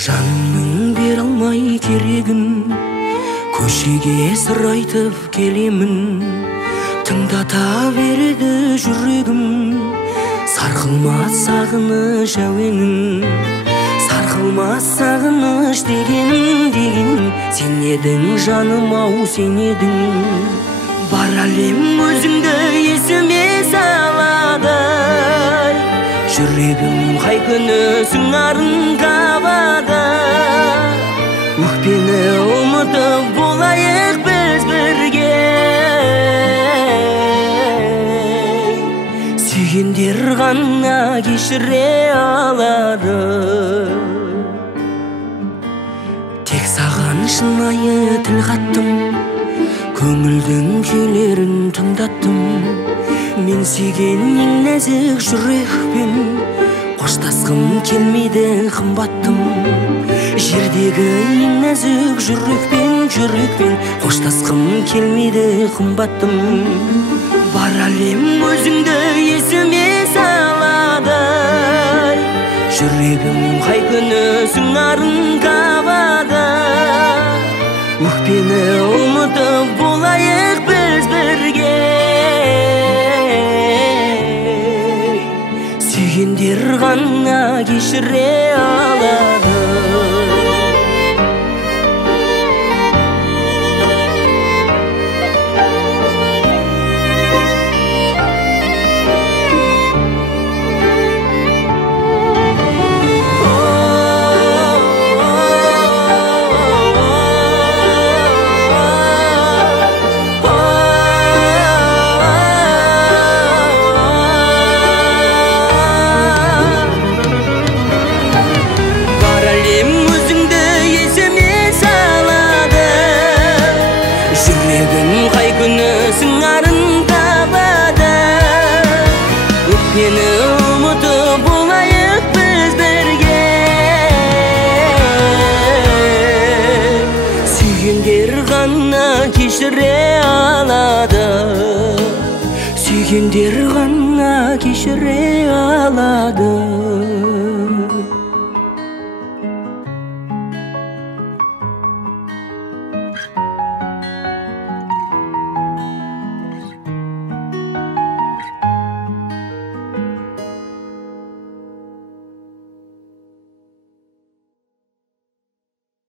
Жанымның бере алмай керегін, көшеге сыр айтып келемін. Тыңдата береді жүрегім, сарқылмас сағыныш әуенін. Сарқылмас сағыныш дегенің, сен едің жаным ау, сен едің. Бар әлем өзіңді есіме салады, жүрегім қай күні сыңарын табады. Өкпені ұмытып болайық біз бірге, сүйгендер ғана кешіре алады. Тек саған шынайы тіл қаттым, көңілдің күйлерін тыңдаттым. Мен сүйген ең нәзік жүрекпен қоштасқым келмейді қымбаттым. Жердегі ең нәзік жүрекпен қоштасқым келмейді қымбаттым. Бар әлем өзіңді есіме салады, жүрегім қай күні сыңарын табады. Өкпені ұмытып болайық біз бірге, сүйгендер ғана кешіре алады. Өкпені ұмытып болайық біз бірге, сүйгендер ғана кешіре алады, сүйгендер ғана кешіре алады.